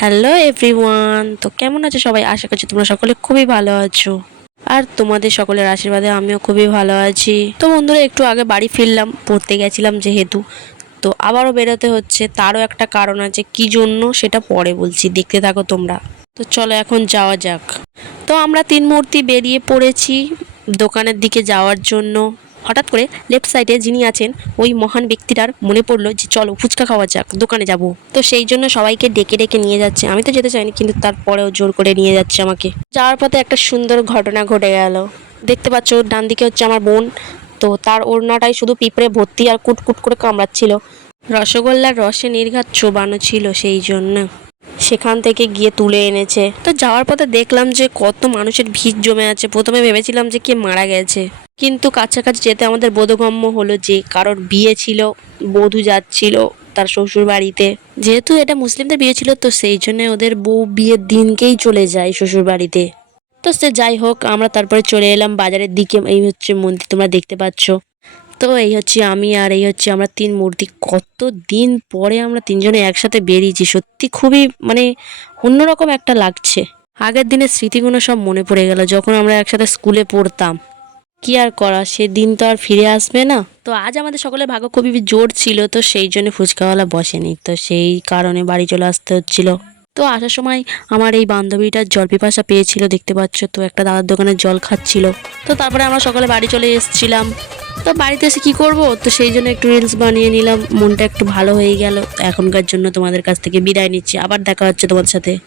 Hello everyone, তো কেমন আছো সবাই? আশা করছি তোমরা সকলে খুবই ভালো আছো, আর তোমাদের সকলের আশীর্বাদে আমিও খুবই ভালো আছি। তো বন্ধুরা, একটু আগে বাড়ি ফিরলাম, পড়তে গেছিলাম যেহেতু, তো আবারও বেরোতে হচ্ছে। তারও একটা কারণ আছে, কি জন্য সেটা পরে বলছি, দেখতে থাকো তোমরা। তো চলো এখন যাওয়া যাক। তো আমরা তিন মূর্তি বেরিয়ে পড়েছি দোকানের দিকে যাওয়ার জন্য। হঠাৎ করে লেফট সাইডে যিনি আছেন ওই মহান ব্যক্তিটার মনে পড়লো যে চলো ফুচকা খাওয়া যাক, দোকানে যাব। তো সেই জন্য সবাইকে ডেকে ডেকে নিয়ে যাচ্ছে। আমি তো যেতে চাইনি, কিন্তু তারপরেও জোর করে নিয়ে যাচ্ছে আমাকে। যাওয়ার পথে একটা সুন্দর ঘটনা ঘটে গেল। দেখতে পাচ্ছ ডান দিকে হচ্ছে আমার বোন, তো তার ওড়নাটাই শুধু পিঁপড়ে ভর্তি আর কুটকুট করে কামড়াচ্ছিল। রসগোল্লার রসে নির্ঘাত চোবানো ছিল, সেই জন্য সেখান থেকে গিয়ে তুলে এনেছে। তো যাওয়ার পথে দেখলাম যে কত মানুষের ভিড় জমে আছে। প্রথমে ভেবেছিলাম যে কে মারা গেছে, কিন্তু কাছাকাছি যেতে আমাদের বোধগম্য হলো যে কারোর বিয়ে ছিল, বধূ যাচ্ছিল তার শ্বশুর বাড়িতে। যেহেতু এটা মুসলিমদের বিয়ে ছিল, তো সেই জন্য ওদের বউ বিয়ের দিনকেই চলে যায় শ্বশুর বাড়িতে। তো সে যাই হোক, আমরা তারপরে চলে এলাম বাজারের দিকে। এই হচ্ছে মন্দির, তোমরা দেখতে পাচ্ছ। তো এই হচ্ছে আমি, আর এই হচ্ছে আমরা তিন মূর্তি। কত দিন পরে আমরা তিনজনে একসাথে বেরিয়েছি, সত্যি খুবই অন্যরকম একটা লাগছে। আগের দিনের স্মৃতিগুলো সব মনে পড়ে গেল, যখন আমরা একসাথে স্কুলে পড়তাম। কি আর করা, সে দিন তো আর ফিরে আসবে না। তো আজ আমাদের সকলের ভাগ্য খুবই জোর ছিল, তো সেই জন্য ফুচকাওয়ালা বসেনি, তো সেই কারণে বাড়ি চলে আসতে হচ্ছিল। তো আসার সময় আমার এই বান্ধবীটার জল পিপাসা পেয়েছিল, দেখতে পাচ্ছ, তো একটা দাদার দোকানে জল খাচ্ছিল। তো তারপরে আমরা সকলে বাড়ি চলে এসেছিলাম। তো বাড়িতে এসে কি করব, তো সেই জন্য একটু রিলস বানিয়ে নিলাম, মনটা একটু ভালো হয়ে গেল। এখনকার জন্য তোমাদের কাছ থেকে বিদায় নিচ্ছি, আবার দেখা হচ্ছে তোমাদের সাথে।